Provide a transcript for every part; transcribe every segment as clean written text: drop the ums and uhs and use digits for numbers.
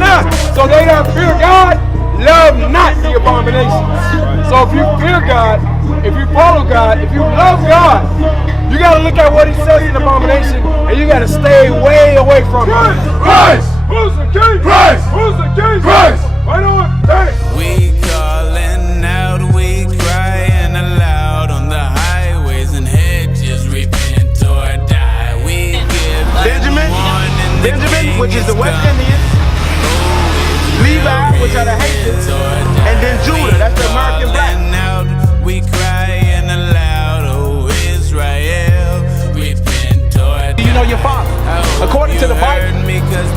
not. So they that fear God, love not the abominations. So if you fear God, if you follow God, if you love God, you got to look at what he says in abomination, and you got to stay way away from it. Christ! Who's the king? Christ! Who's the king? Christ! Right on! Hey! We calling out, we crying aloud on the highways and hedges, repent or die. We give Benjamin, which is the West Indians, Levi, which are the Haitians, and then Judah, that's the American black. We crying aloud, oh Israel, repent or die. Do you know your father? According to the Bible.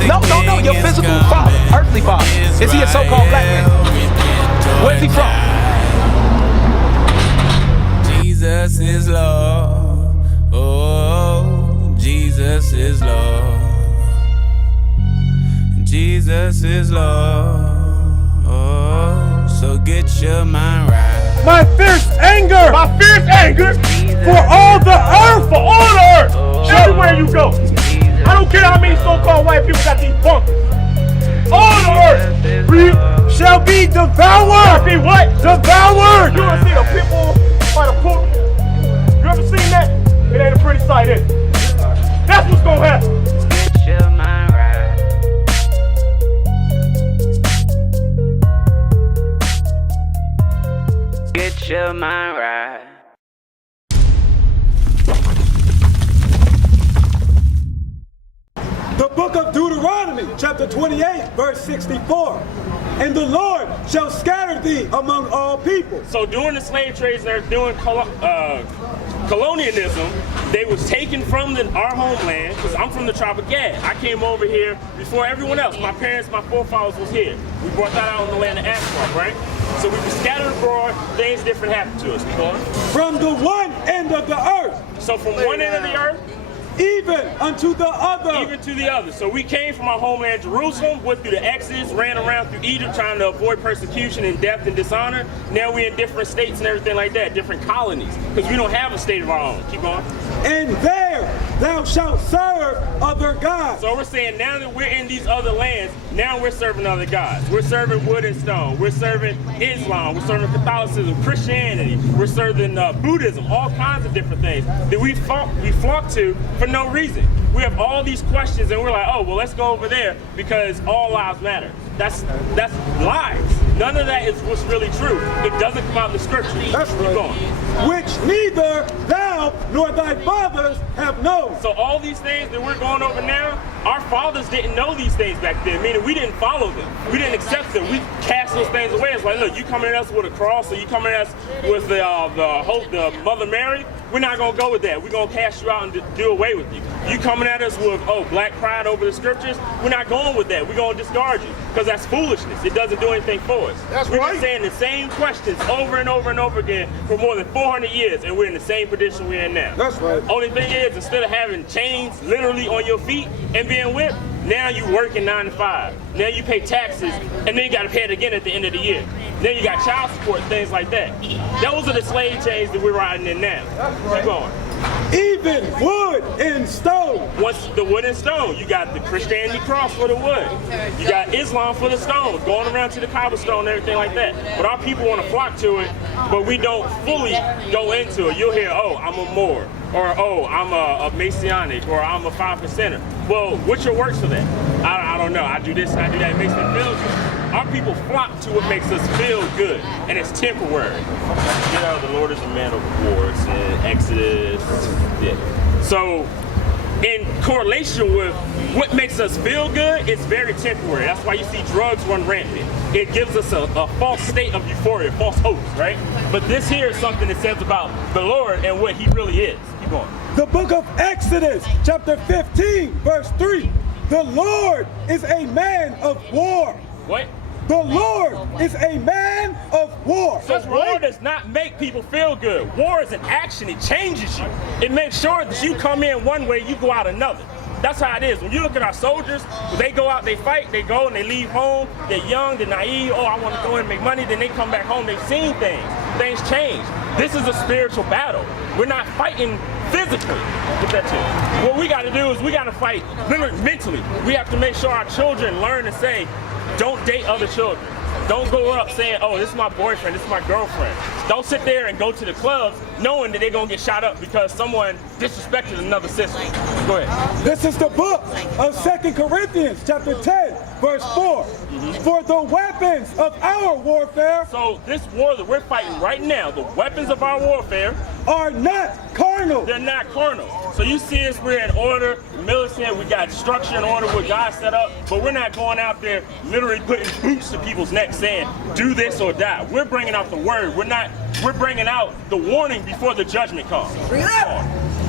No, your physical father, earthly father. Is he a so-called black man? Where's he from? Jesus is Lord. Oh, Jesus is Lord. Jesus is Lord. Oh, so get your mind right. My fierce anger for all the earth, everywhere you go. I don't care how many so-called white people got these bunkers. All the earth shall be devoured. be what? Devoured. You ever seen a pit bull by the pool? You ever seen that? It ain't a pretty sight, is it? That's what's gonna happen. Get your mind right. Get your mind right. The book of Deuteronomy, chapter 28, verse 64. And the Lord shall scatter thee among all people. So during the slave trades, they're doing colonialism. They was taken from our homeland, because I'm from the tribe of Gad. I came over here before everyone else. My parents, my forefathers was here. We brought that out on the land of Asphalt, right? So we were scattered abroad, things different happened to us. Keep going. From the one end of the earth, So from one end of the earth, even unto the other. even to the other. So we came from our homeland, Jerusalem, went through the Exodus, ran around through Egypt trying to avoid persecution and death and dishonor. Now we're in different states and everything like that, different colonies, because we don't have a state of our own. Keep going. And there thou shalt serve other gods. So we're saying now that we're in these other lands, now we're serving other gods. We're serving wood and stone. We're serving Islam. We're serving Catholicism, Christianity. We're serving Buddhism, all kinds of different things that we flock to for no reason. We have all these questions and we're like, oh, well, let's go over there because all lives matter. That's lies. None of that is what's really true. It doesn't come out in the scriptures. That's right. Keep going. Which neither thou nor thy fathers have known. So all these things that we're going over now, our fathers didn't know these things back then, meaning we didn't follow them. We didn't accept them. We cast those things away. It's like, look, you coming at us with a cross, or you coming at us with the Mother Mary, we're not going to go with that. We're going to cast you out and do away with you. You coming at us with, black pride over the scriptures, we're not going with that. We're going to discard you, because that's foolishness. It doesn't do anything for us. That's We've right. been saying the same questions over and over and over again for more than 400 years, and we're in the same position we're in now. That's right. Only thing is, instead of having chains literally on your feet and being whipped, now you working 9 to 5. Now you pay taxes, and then you got to pay it again at the end of the year. Then you got child support, things like that. Those are the slave chains that we're riding in now. Keep going. Even wood and stone. Once the wood and stone, you got the Christianity cross for the wood. You got Islam for the stones, going around to the cobblestone and everything like that. But our people want to flock to it, but we don't fully go into it. You'll hear, oh, I'm a Moor, or oh, I'm a Masonic, or I'm a 5%er. Well, what's your works for that? I don't know. I do this and I do that. It makes me feel good. Our people flock to what makes us feel good, and it's temporary. You know, the Lord is a man of war. It's in Exodus. Yeah. So, in correlation with what makes us feel good, it's very temporary. That's why you see drugs run rampant. It gives us a false state of euphoria, false hopes, right? But this here is something that says about the Lord and what he really is. Keep going. The book of Exodus, chapter 15, verse 3. The Lord is a man of war. What? The Lord is a man of war. So war does not make people feel good. War is an action. It changes you. It makes sure that you come in one way, you go out another. That's how it is. When you look at our soldiers, when they go out, they fight, they go and they leave home. They're young, they're naive. Oh, I want to go in and make money. Then they come back home, they've seen things. things change. This is a spiritual battle. We're not fighting physically. Get that too. What we got to do is we got to fight mentally. We have to make sure our children learn to say, don't date other children. Don't go up saying, oh, this is my boyfriend, this is my girlfriend. Don't sit there and go to the clubs knowing that they're going to get shot up because someone disrespected another sister. Go ahead. This is the book of 2 Corinthians chapter 10, verse 4. For the weapons of our warfare. So this war that we're fighting right now, the weapons of our warfare are not carnal. They're not carnal. So you see us, we're in order, militant, we got structure and order what God set up, but we're not going out there literally putting boots to people's necks saying, do this or die. We're bringing out the word. We're bringing out the warning before the judgment comes.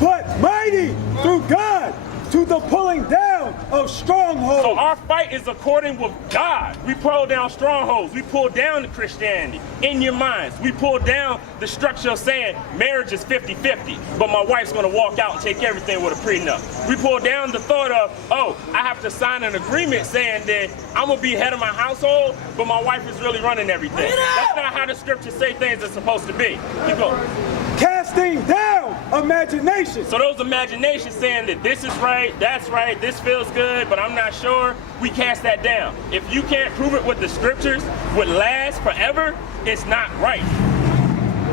But mighty through God to the pulling down of strongholds. So our fight is according with God. We pull down strongholds. We pull down the Christianity in your minds. We pull down the structure of saying marriage is 50-50, but my wife's going to walk out and take everything with a prenup. We pull down the thought of, oh, I have to sign an agreement saying that I'm going to be head of my household, but my wife is really running everything. That's not how the scriptures say things are supposed to be. Keep going. Casting down imaginations. So those imaginations saying that this is right, that's right, this feels good, but I'm not sure, we cast that down. If you can't prove it with the scriptures, would last forever, it's not right.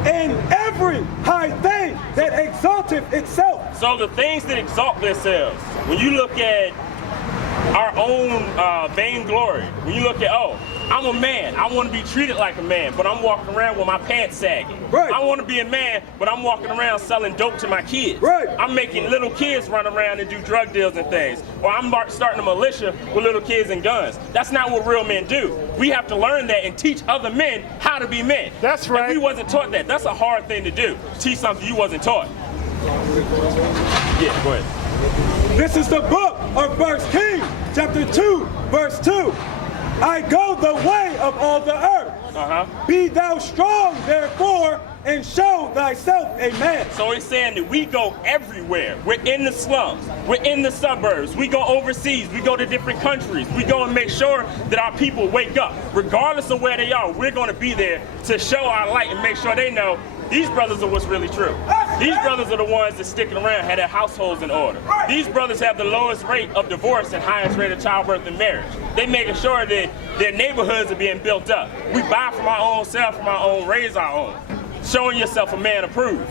And every high thing that exalteth itself. So the things that exalt themselves, when you look at our own vainglory, when you look at, oh, I'm a man, I want to be treated like a man, but I'm walking around with my pants sagging. Right. I want to be a man, but I'm walking around selling dope to my kids. Right. I'm making little kids run around and do drug deals and things. Or I'm starting a militia with little kids and guns. That's not what real men do. We have to learn that and teach other men how to be men. That's right. And we wasn't taught that. That's a hard thing to do. Teach something you wasn't taught. Yeah, go ahead. This is the book of 1 Kings, chapter 2, verse 2. I go the way of all the earth. Be thou strong, therefore, and show thyself a man. So he's saying that we go everywhere. We're in the slums. We're in the suburbs. We go overseas. We go to different countries. We go and make sure that our people wake up. Regardless of where they are, we're going to be there to show our light and make sure they know these brothers are what's really true. These brothers are the ones that sticking around, had their households in order. These brothers have the lowest rate of divorce and highest rate of childbirth and marriage. They making sure that their neighborhoods are being built up. We buy from our own, sell from our own, raise our own. Showing yourself a man approved.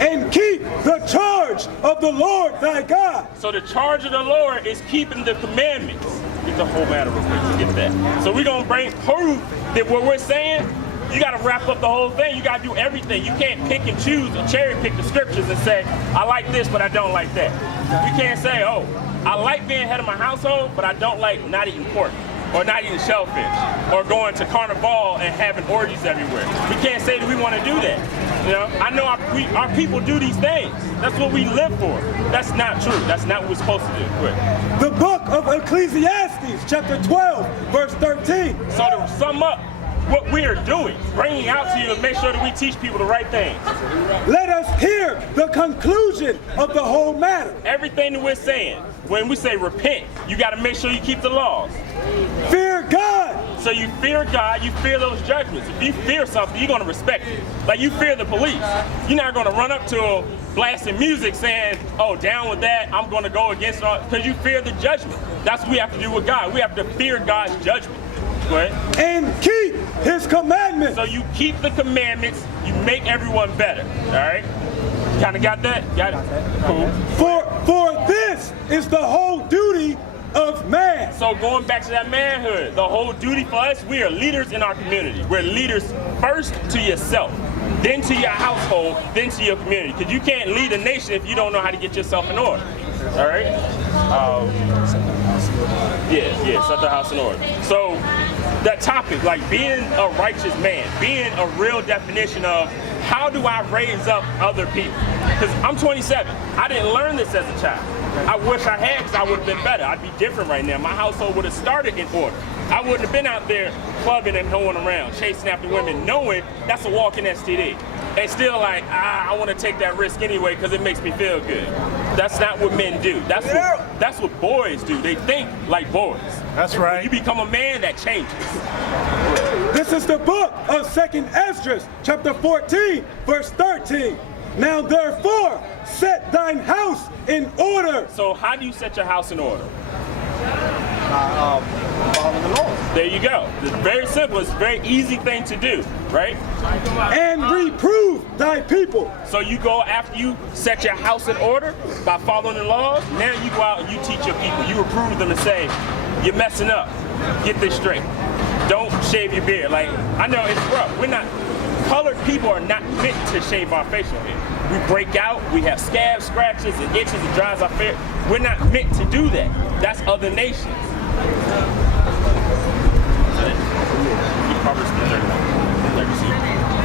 And keep the charge of the Lord thy God. So the charge of the Lord is keeping the commandments. Get the whole matter real quick to get that. So we're going to bring proof that what we're saying, you got to wrap up the whole thing. You got to do everything. You can't pick and choose or cherry pick the scriptures and say, I like this, but I don't like that. We can't say, oh, I like being head of my household, but I don't like not eating pork or not eating shellfish or going to carnival and having orgies everywhere. We can't say that we want to do that. You know, I know our people do these things. That's what we live for. That's not true. That's not what we're supposed to do. Quick. The book of Ecclesiastes, chapter 12, verse 13. So to sum up, what we are doing, bringing out to you and make sure that we teach people the right things. Let us hear the conclusion of the whole matter. Everything that we're saying, when we say repent, you got to make sure you keep the laws. Fear God. So you fear God, you fear those judgments. If you fear something, you're going to respect it. Like you fear the police. You're not going to run up to them blasting music saying, oh, down with that, I'm going to go against it, because you fear the judgment. That's what we have to do with God. We have to fear God's judgment. Right? And keep his commandments. So you keep the commandments, you make everyone better. All right? Kind of got that? Got it? Cool. For this is the whole duty of man. So going back to that manhood, the whole duty for us, we are leaders in our community. We're leaders first to yourself, then to your household, then to your community. Because you can't lead a nation if you don't know how to get yourself in order. All right? Set the house in order. So that topic, like being a righteous man, being a real definition of how do I raise up other people? Because I'm 27. I didn't learn this as a child. I wish I had, because I would have been better. I'd be different right now. My household would have started in order. I wouldn't have been out there clubbing and hoeing around, chasing after women, knowing that's a walking STD. And still like, I want to take that risk anyway because it makes me feel good. That's not what men do. That's what boys do. They think like boys. That's right. When you become a man, that changes. This is the book of 2nd Esdras, chapter 14, verse 13. Now therefore, set thine house in order. So how do you set your house in order? Following the law. There you go. It's very simple. It's a very easy thing to do, right? And reprove thy people. So you go after you set your house in order by following the laws. Now you go out and you teach your people. You reprove them and say, you're messing up. Get this straight. Don't shave your beard. Like, I know it's rough. Colored people are not meant to shave our facial hair. We break out, we have scabs, scratches, and itches, it dries our hair. We're not meant to do that. That's other nations.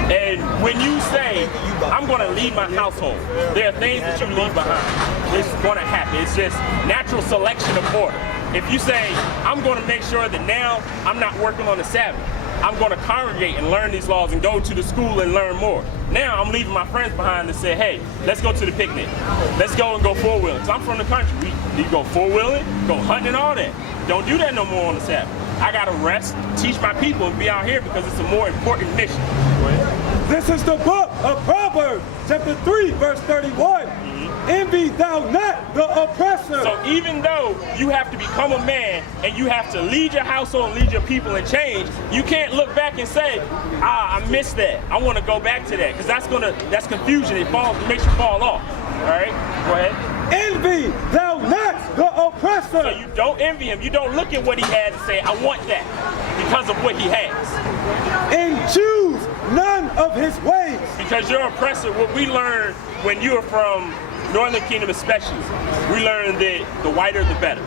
And when you say, I'm going to leave my household, there are things that you leave behind. It's going to happen. It's just natural selection of order. If you say, I'm going to make sure that now I'm not working on the Sabbath, I'm going to congregate and learn these laws and go to the school and learn more. Now I'm leaving my friends behind to say, hey, let's go to the picnic. Let's go and go four-wheeling. Because I'm from the country. You go four-wheeling, go hunting and all that. Don't do that no more on the Sabbath. I got to rest, teach my people, and be out here because it's a more important mission. Go ahead. This is the book of Proverbs, chapter 3, verse 31. Envy thou not the oppressor. So even though you have to become a man and you have to lead your household and lead your people and change, you can't look back and say, I missed that. I want to go back to that because that's confusion. It makes you fall off. All right, go ahead. Envy thou not the oppressor. So you don't envy him. You don't look at what he has and say, I want that because of what he has. And choose none of his ways. Because your oppressor, what we learn when you're from Northern Kingdom especially, we learn that the whiter the better.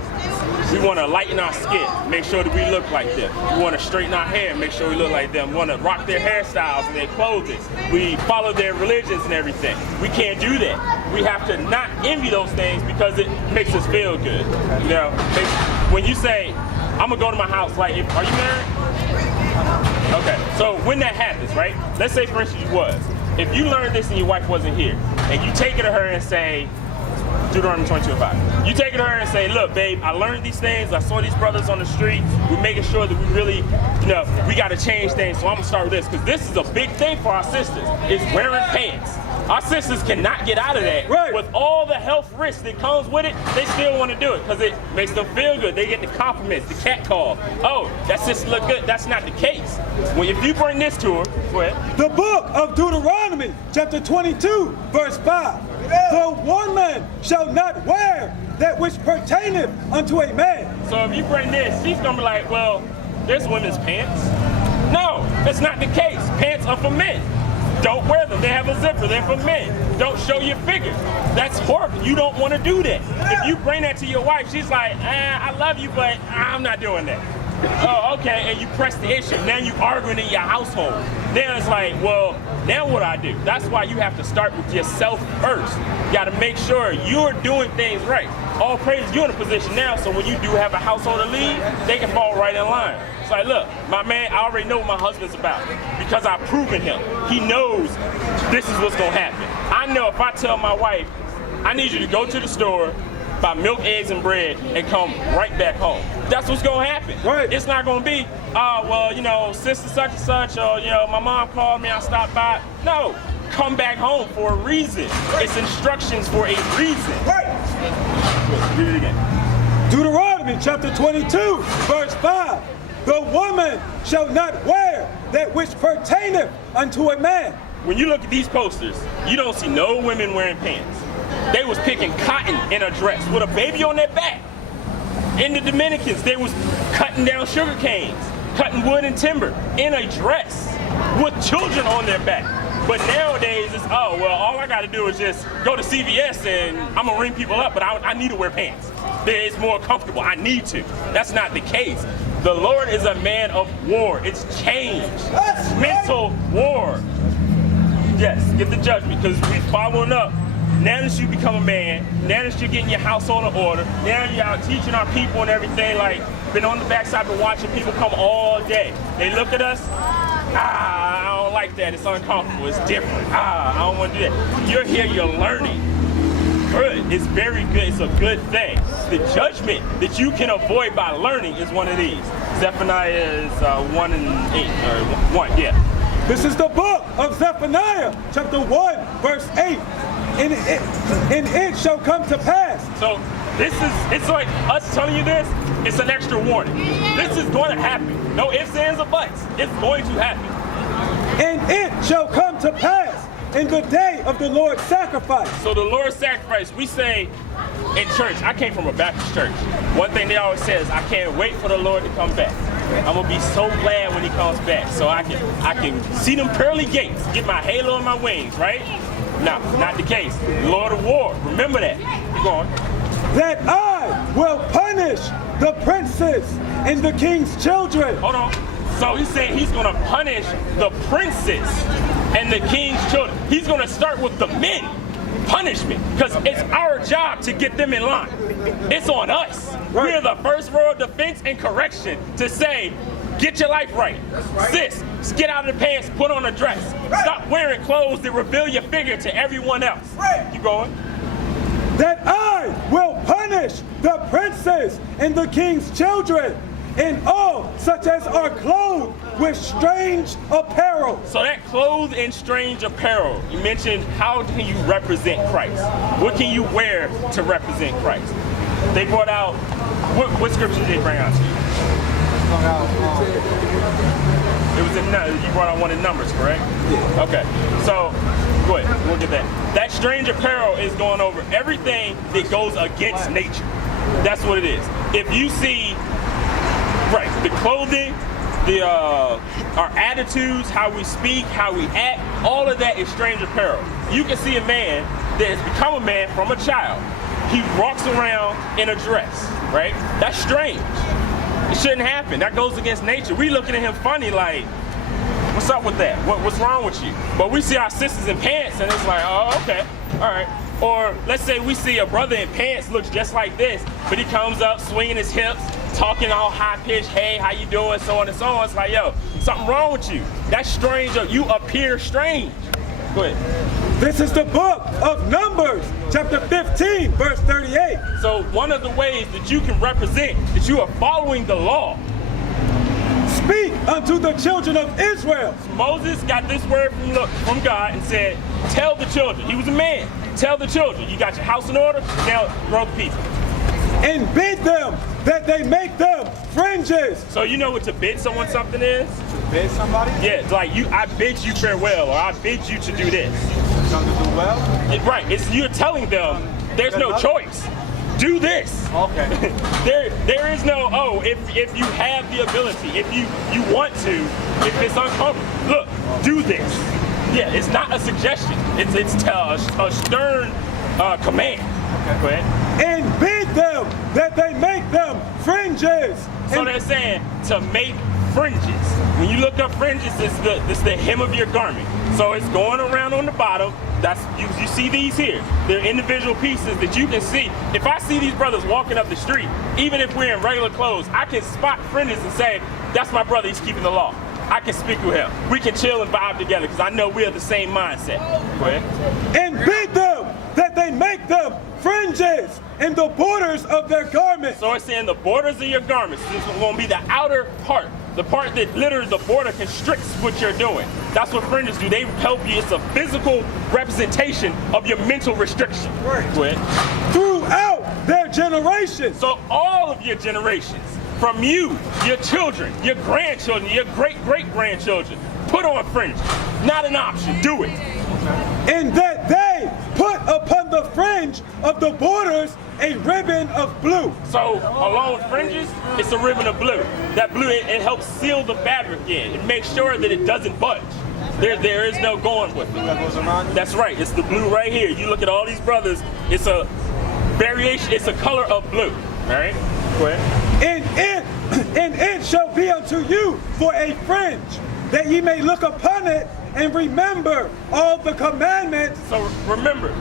We want to lighten our skin, make sure that we look like them. We want to straighten our hair, make sure we look like them. We want to rock their hairstyles and their clothing. We follow their religions and everything. We can't do that. We have to not envy those things because it makes us feel good. You know, when you say, I'm going to go to my house, like, are you married? Okay, so when that happens, right? Let's say, for instance, you was. If you learned this and your wife wasn't here, and you take it to her and say, Deuteronomy 22:5. You take it to her and say, look, babe, I learned these things. I saw these brothers on the street. We're making sure that we really, we got to change things. So I'm going to start with this because this is a big thing for our sisters, is wearing pants. Our sisters cannot get out of that. Right. With all the health risks that comes with it, they still want to do it because it makes them feel good. They get the compliments, the cat call. Oh, that sister look good. That's not the case. Well, if you bring this to her, go ahead. The book of Deuteronomy, chapter 22, verse 5. The woman shall not wear that which pertaineth unto a man. So if you bring this, she's going to be like, well, there's women's pants. No, that's not the case. Pants are for men. Don't wear them. They have a zipper. They're for men. Don't show your figure. That's horrible. You don't want to do that. If you bring that to your wife, she's like, I love you, but I'm not doing that. Oh, okay, and you press the issue. Now you arguing in your household. Then it's like, well, now what do I do? That's why you have to start with yourself first. You got to make sure you're doing things right. All praise, you're in a position now, so when you do have a household to lead, they can fall right in line. It's like, look, my man, I already know what my husband's about because I've proven him. He knows this is what's going to happen. I know if I tell my wife, I need you to go to the store, buy milk, eggs, and bread, and come right back home. That's what's going to happen. Right. It's not going to be, well, sister such and such, or, my mom called me, I stopped by. No, come back home for a reason. Right. It's instructions for a reason. Right. Read it again. Deuteronomy chapter 22, verse 5. The woman shall not wear that which pertaineth unto a man. When you look at these posters, you don't see no women wearing pants. They was picking cotton in a dress with a baby on their back. In the Dominicans, they was cutting down sugar canes, cutting wood and timber in a dress with children on their back. But nowadays, it's, oh, well, all I got to do is just go to CVS and I'm going to ring people up, but I need to wear pants. It's more comfortable. I need to. That's not the case. The Lord is a man of war. It's change. It's mental war. Yes, get the judgment because we're following up. Now that you become a man, now that you're getting your household in order, now you're out teaching our people and everything, like, been on the backside, been watching people come all day. They look at us, I don't like that, it's uncomfortable, it's different, I don't want to do that. You're here, you're learning. good. It's very good. It's a good thing. The judgment that you can avoid by learning is one of these. Zephaniah is 1 and 8, or 1, yeah. This is the book of Zephaniah, chapter 1, verse 8. And it shall come to pass. So it's like us telling you this, it's an extra warning. This is going to happen. No ifs, ands, or buts. It's going to happen. And it shall come to pass in the day of the Lord's sacrifice. So the Lord's sacrifice, we say in church, I came from a Baptist church. One thing they always say is, I can't wait for the Lord to come back. I'm gonna be so glad when he comes back, so I can see them pearly gates, get my halo on my wings, right? No, not the case. Lord of War, remember that. Keep going. That I will punish the princes and the king's children. Hold on. So he's saying he's gonna punish the princes and the king's children. He's gonna start with the men. Punishment, because it's our job to get them in line. It's on us. Right. We're the first row of defense and correction to say, get your life right. Sis, get out of the pants, put on a dress. Stop wearing clothes that reveal your figure to everyone else. Keep going. That I will punish the princes and the king's children, and all such as are clothed with strange apparel. So that clothed in strange apparel, you mentioned, how can you represent Christ? What can you wear to represent Christ? They brought out, what scripture did they bring out to you? It was in, you brought out one in Numbers, correct? Yeah. Okay, so go ahead, we'll get that. That strange apparel is going over everything that goes against nature. That's what it is. If you see, right, the clothing, our attitudes, how we speak, how we act, all of that is strange apparel. You can see a man that has become a man from a child. He walks around in a dress, right? That's strange. It shouldn't happen. That goes against nature. We looking at him funny like, what's up with that? What's wrong with you? But we see our sisters in pants and it's like, oh, okay, all right. Or let's say we see a brother in pants looks just like this, but he comes up swinging his hips, talking all high-pitched, hey, how you doing, so on and so on. It's like, yo, something wrong with you. That's strange. You appear strange. Go ahead. This is the book of Numbers, chapter 15, verse 38. So one of the ways that you can represent that you are following the law. Speak unto the children of Israel. Moses got this word from God and said, tell the children. He was a man. Tell the children, you got your house in order, now grow the people. And bid them that they make them fringes. So you know what to bid someone something is? To bid somebody? Yeah, it's like I bid you farewell, or I bid you to do this. Something to do well? Right, you're telling them there's no choice. Do this. Okay. there is no, oh, if you have the ability, if you want to, if it's uncomfortable, look, do this. Yeah, it's not a suggestion. It's a stern command. Okay. Go ahead. And bid them that they make them fringes. So they're saying to make fringes. When you look up fringes, it's the hem of your garment. So it's going around on the bottom. That's you see these here. They're individual pieces that you can see. If I see these brothers walking up the street, even if we're in regular clothes, I can spot fringes and say, that's my brother, he's keeping the law. I can speak with him. We can chill and vibe together because I know we're the same mindset. Go ahead. And bid them that they make them fringes in the borders of their garments. So it's saying the borders of your garments. This is going to be the outer part. The part that literally the border constricts what you're doing. That's what fringes do. They help you. It's a physical representation of your mental restriction. Right. Go ahead. Throughout their generations. So all of your generations, from you, your children, your grandchildren, your great-great-grandchildren, put on fringes. Not an option. Do it. And that they put upon the fringe of the borders a ribbon of blue. So along with fringes, it's a ribbon of blue. That blue, it helps seal the fabric in. It makes sure that it doesn't budge. There is no going with it. That's right. It's the blue right here. You look at all these brothers, it's a variation, it's a color of blue. All right? Go ahead. And it shall be unto you for a fringe, that ye may look upon it and remember all the commandments. So remember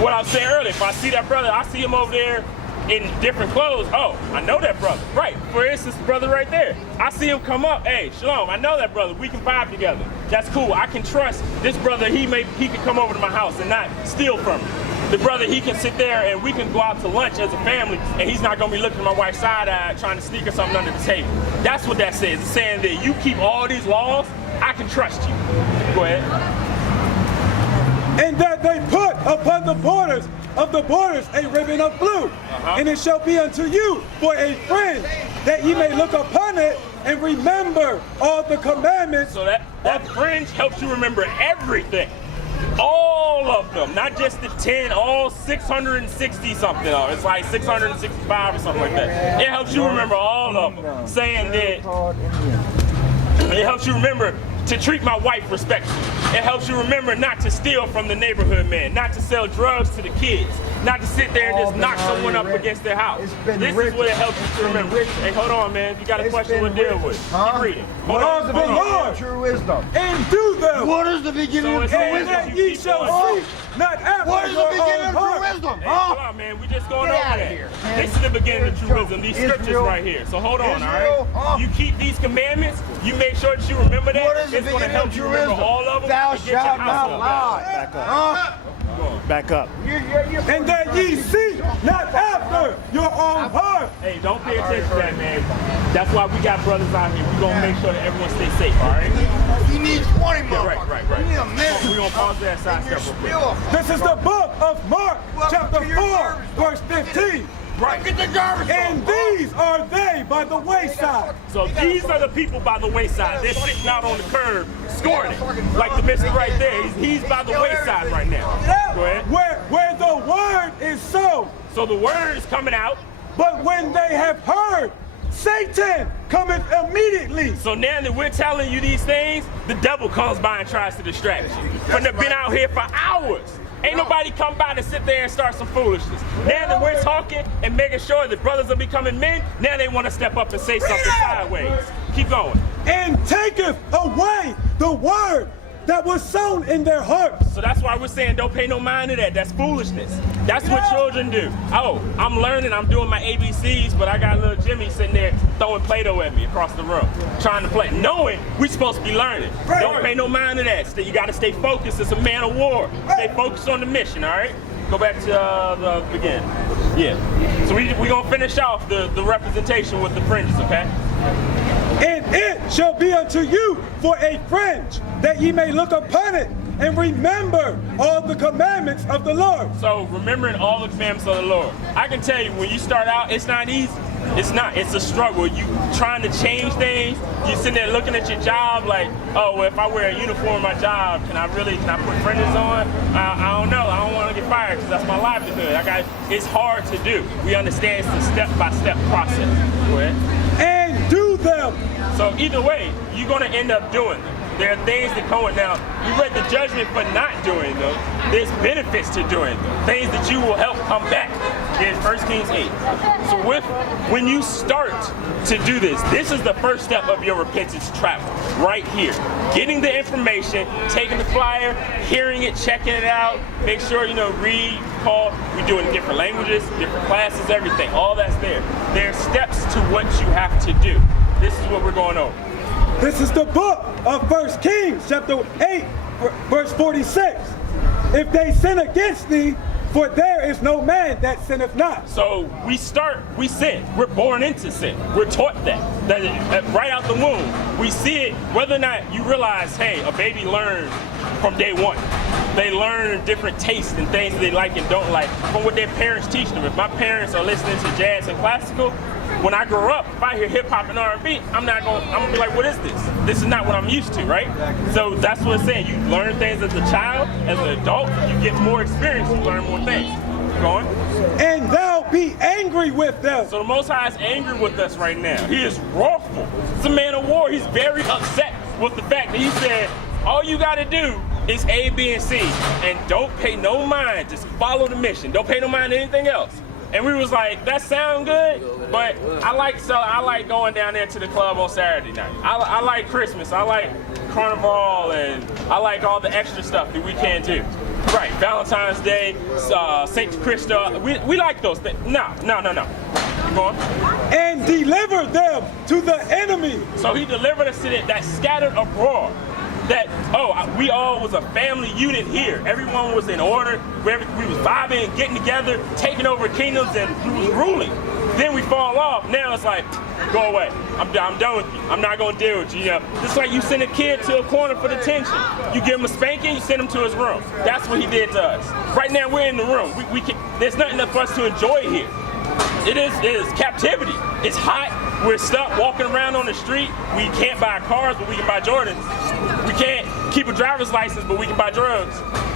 what I was saying earlier. If I see that brother, I see him over there in different clothes. Oh, I know that brother. Right. For instance, the brother right there. I see him come up. Hey, Shalom, I know that brother. We can vibe together. That's cool. I can trust this brother. He can come over to my house and not steal from me. The brother, he can sit there and we can go out to lunch as a family and he's not gonna be looking at my wife's side-eye trying to sneak or something under the table. That's what that says. It's saying that you keep all these laws, I can trust you. Go ahead. And that they put upon the borders of the borders a ribbon of blue. And it shall be unto you for a friend, that ye may look upon it and remember all the commandments. So that fringe helps you remember everything. All of them, not just the 10, all 660 something of it. It's like 665 or something like that. It helps you remember all of them. Saying that it helps you remember to treat my wife respectfully. It helps you remember not to steal from the neighborhood man, not to sell drugs to the kids, not to sit there and just knock someone up against their house. This is what it helps you to remember. Hey, hold on, man. If you got a question, we'll deal with it. Keep reading. Hold on. The Lord True wisdom. and do them. What is the beginning of true And wisdom? that ye shall see, not after What is the your beginning own of true heart. wisdom? Hey, hold on, man. We just going Get over outta that. here. This is the beginning of true wisdom. These scriptures Israel. right here. So hold on, Israel. all right? You keep these commandments. You make sure that you remember that. What is the It's going to beginning help of you true remember wisdom? all of them. Thou and get your shalt not household back. lie. Huh? Back up. And that ye see, not after your own heart. Hey, don't pay attention to that, man. That's why we got brothers out here. We're going to make sure that everyone stays safe, all right? You need 20 Yeah, motherfuckers. right. You need a minute. We're going to pause that side You're step real quick. still. This is the book of Mark, chapter 4, verse 15. Right. Get the garbage. And these are they by the wayside. So these are the people by the wayside. They're sitting out on the curb, scoring it. Like the mister right there. He's by the wayside right now. Go ahead. Where the word is sown. So the word is coming out. But when they have heard, Satan cometh immediately. So now that we're telling you these things, the devil comes by and tries to distract you. From the been out here for hours. Ain't nobody come by to sit there and start some foolishness. Now that we're talking and making sure that brothers are becoming men, now they want to step up and say something sideways. Keep going. And taketh away the word that was sown in their hearts. So that's why we're saying don't pay no mind to that. That's foolishness. That's what children do. Oh, I'm learning, I'm doing my ABCs, but I got little Jimmy sitting there throwing Play-Doh at me across the room, trying to play, knowing we're supposed to be learning. Don't pay no mind to that. You got to stay focused. It's a man of war. Stay focused on the mission, all right? Go back to the beginning. Yeah. So we're going to finish off the representation with the fringes, okay? And it shall be unto you for a fringe, that ye may look upon it and remember all the commandments of the Lord. So remembering all the commandments of the Lord. I can tell you, when you start out, it's not easy. It's not. It's a struggle. You trying to change things. You sitting there looking at your job like, oh, well, if I wear a uniform in my job, can I put fringes on? I don't know. I don't want to get fired because that's my livelihood. It's hard to do. We understand it's a step-by-step process. Go ahead. And do them. So either way, you're going to end up doing them. There are things that come with. Now, you read the judgment for not doing them. There's benefits to doing them. Things that you will help come back. There's 1 Kings 8. So when you start to do this is the first step of your repentance travel. Right here. Getting the information, taking the flyer, hearing it, checking it out. Make sure, read, call. We do it in different languages, different classes, everything. All that's there. There are steps to what you have to do. This is what we're going over. This is the book of 1 Kings, chapter 8, verse 46. If they sin against thee, for there is no man that sinneth not. So we sin. We're born into sin. We're taught that right out the womb. We see it, whether or not you realize, hey, a baby learns from day one. They learn different tastes and things they like and don't like from what their parents teach them. If my parents are listening to jazz and classical, when I grow up, if I hear hip hop and R&B, I'm gonna be like, what is this? This is not what I'm used to, right? So that's what it's saying. You learn things as a child, as an adult, you get more experience, you learn more things. Go on. And thou be angry with them. So the Most High is angry with us right now. He is wrathful. It's a man of war. He's very upset with the fact that he said, all you gotta do is A, B, and C, and don't pay no mind. Just follow the mission. Don't pay no mind to anything else. And we was like, that sound good, but I like going down there to the club on Saturday night. I like Christmas. I like Carnival, and I like all the extra stuff that we can do. Right, Valentine's Day, St. Christa. We like those things. No. You going? And deliver them to the enemy. So he delivered us to that scattered abroad. that, oh, we all was a family unit here. Everyone was in order. We was vibing, getting together, taking over kingdoms, and we was ruling. Then we fall off. Now it's like, go away. I'm done with you. I'm not gonna deal with you. You know, just like you send a kid to a corner for detention. You give him a spanking, you send him to his room. That's what he did to us. Right now we're in the room. We can, there's nothing for us to enjoy here. It is captivity. It's hot. We're stuck walking around on the street. We can't buy cars, but we can buy Jordans. We can't keep a driver's license, but we can buy drugs.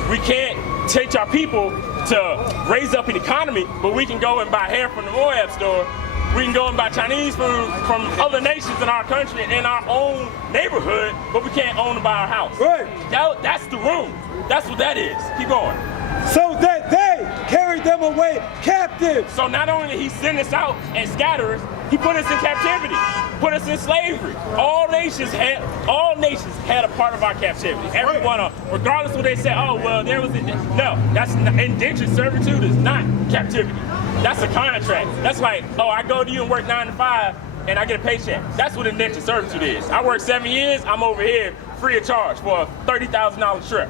We can't teach our people to raise up an economy, but we can go and buy hair from the Moab store. We can go and buy Chinese food from other nations in our country, in our own neighborhood, but we can't own and buy our house. Right. That's the room. That's what that is. Keep going. So that they carried them away captive. So not only did he send us out as scatterers, he put us in captivity, put us in slavery. All nations had a part of our captivity. Everyone, regardless of what they said, oh, well, there was no, that's indentured servitude is not captivity. That's a contract. That's like, oh, I go to you and work 9 to 5 and I get a paycheck. That's what indentured servitude is. I work 7 years, I'm over here free of charge for a $30,000 trip.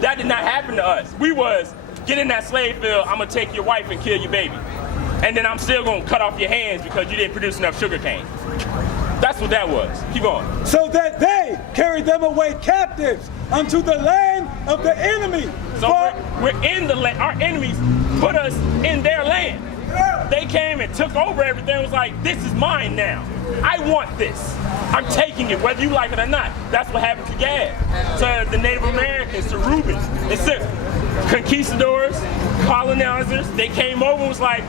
That did not happen to us. We was, get in that slave field, I'm gonna take your wife and kill your baby. And then I'm still gonna cut off your hands because you didn't produce enough sugar cane. That's what that was. Keep going. So that they carried them away captives unto the land of the enemy. So we're in the land. Our enemies put us in their land. They came and took over everything. It was like, this is mine now. I want this. I'm taking it, whether you like it or not. That's what happened to Gad, to the Native Americans, to Rubens. It's the conquistadors, colonizers. They came over and was like,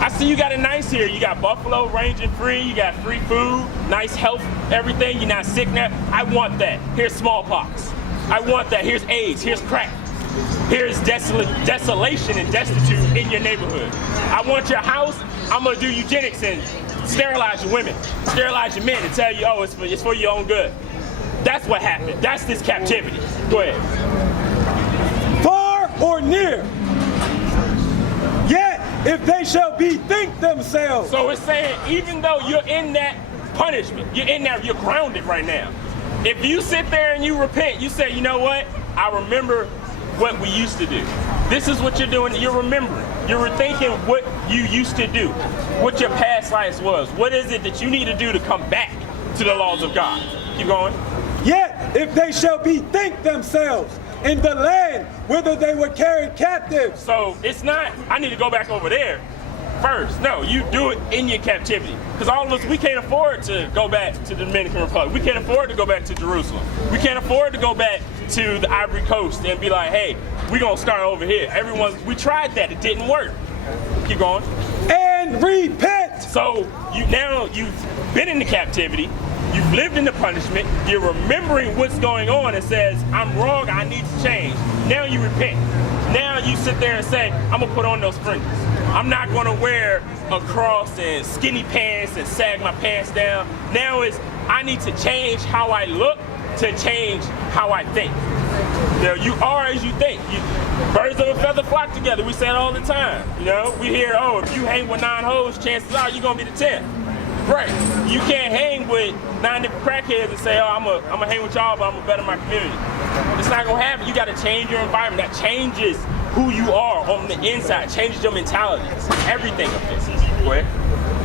I see you got it nice here. You got buffalo ranging free. You got free food, nice health, everything. You're not sick now. I want that. Here's smallpox. I want that. Here's AIDS. Here's crack. Here's desolation and destitute in your neighborhood. I want your house. I'm going to do eugenics and sterilize your women, sterilize your men and tell you, oh, it's for your own good. That's what happened. That's this captivity. Go ahead. Far or near. Yet, if they shall bethink themselves. So it's saying, even though you're in that punishment, you're grounded right now. If you sit there and you repent, you say, you know what? I remember what we used to do. This is what you're doing. You're remembering. You're rethinking what you used to do, what your past life was. What is it that you need to do to come back to the laws of God? Keep going. Yet, if they shall bethink themselves in the land whither they were carried captive. So it's not, I need to go back over there first. No, you do it in your captivity. Because all of us, we can't afford to go back to the Dominican Republic. We can't afford to go back to Jerusalem. We can't afford to go back to the Ivory Coast and be like, hey, we're going to start over here. We tried that. It didn't work. Keep going. And repent. So you've been in the captivity. You've lived in the punishment. You're remembering what's going on and says, I'm wrong, I need to change. Now you repent. Now you sit there and say, I'm going to put on those fringes. I'm not going to wear a cross and skinny pants and sag my pants down. Now I need to change how I look to change how I think. You are as you think. Birds of a feather flock together. We say it all the time. You know, we hear, oh, if you hang with 9 hoes, chances are you're going to be the 10th. Right. You can't hang with 9 different crackheads and say, oh, I'm gonna hang with y'all, but I'm gonna better my community. It's not gonna happen. You gotta change your environment. That changes who you are on the inside, changes your mentality. Everything of this. Go ahead.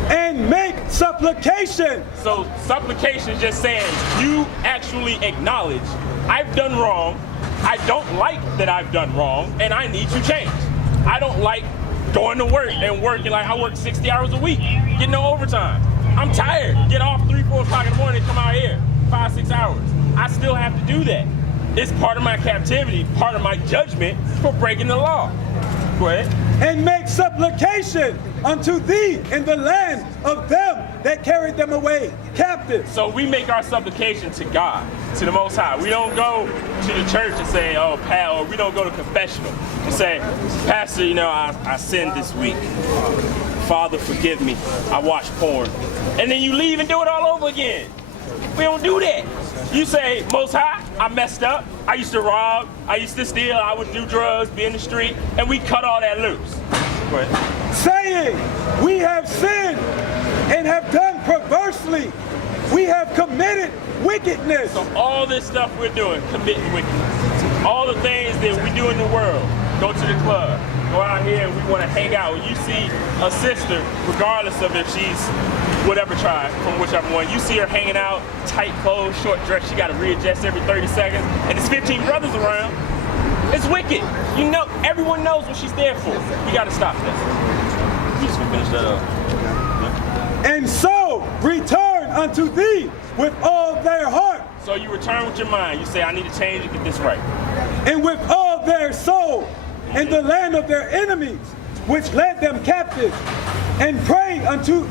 And make supplication. So supplication is just saying you actually acknowledge, I've done wrong, I don't like that I've done wrong, and I need to change. I don't like going to work and working like I work 60 hours a week, getting no overtime. I'm tired. Get off 3, 4 o'clock in the morning, come out here, 5, 6 hours. I still have to do that. It's part of my captivity, part of my judgment for breaking the law. Go ahead. And make supplication unto thee in the land of them that carried them away captive. So we make our supplication to God, to the Most High. We don't go to the church and say, oh, or we don't go to confessional and say, Pastor, you know, I sinned this week. Father, forgive me. I watched porn. And then you leave and do it all over again. We don't do that. You say, Most High, I messed up. I used to rob. I used to steal. I would do drugs, be in the street. And we cut all that loose. Go ahead. Saying, we have sinned and have done perversely we have committed wickedness. So all this stuff we're doing, committing wickedness. All the things that we do in the world, go to the club, go out here and we want to hang out. When you see a sister, regardless of if she's whatever tribe, from whichever one, you see her hanging out, tight clothes, short dress, she got to readjust every 30 seconds, and there's 15 brothers around. It's wicked. You know, everyone knows what she's there for. We got to stop that. You just gonna finish that up. And so return unto thee with all their heart. So you return with your mind. You say, I need to change and get this right. And with all their soul, in the land of their enemies, which led them captive, and pray unto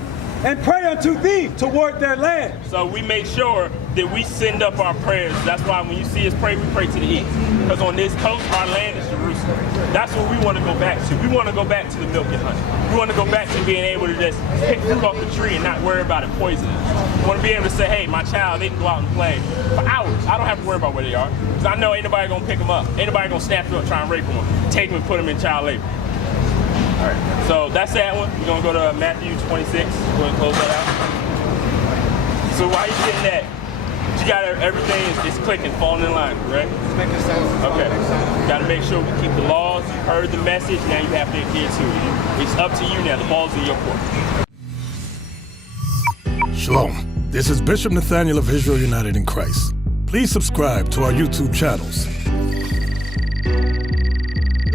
thee toward their land. So we make sure that we send up our prayers. That's why when you see us pray, we pray to the east. Because on this coast, our land is Jerusalem. That's what we want to go back to. We want to go back to the milk and honey. We want to go back to being able to just pick fruit off the tree and not worry about it poisoning. We want to be able to say, hey, my child, they can go out and play for hours. I don't have to worry about where they are. Because I know ain't nobody going to pick them up. Ain't nobody going to snap them up, try and rape them, take them and put them in child labor. All right, so that's that one. We're going to go to Matthew 26. We're going to close that out. So while you're getting that, you got everything is clicking, falling in line, correct? It's making sense. Okay. You got to make sure we keep the laws. You heard the message. Now you have to adhere to it. It's up to you now. The ball's in your court. Shalom. This is Bishop Nathaniel of Israel United in Christ. Please subscribe to our YouTube channels.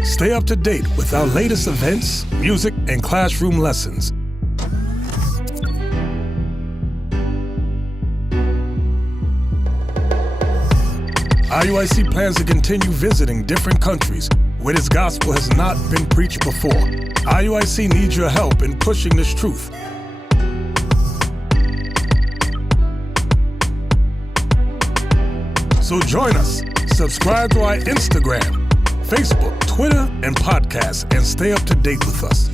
Stay up to date with our latest events, music, and classroom lessons. IUIC plans to continue visiting different countries where this gospel has not been preached before. IUIC needs your help in pushing this truth. So join us. Subscribe to our Instagram, Facebook, Twitter, and podcasts, and stay up to date with us.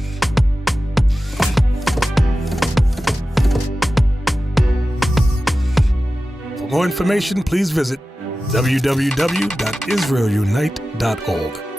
For more information, please visit www.israelunite.org.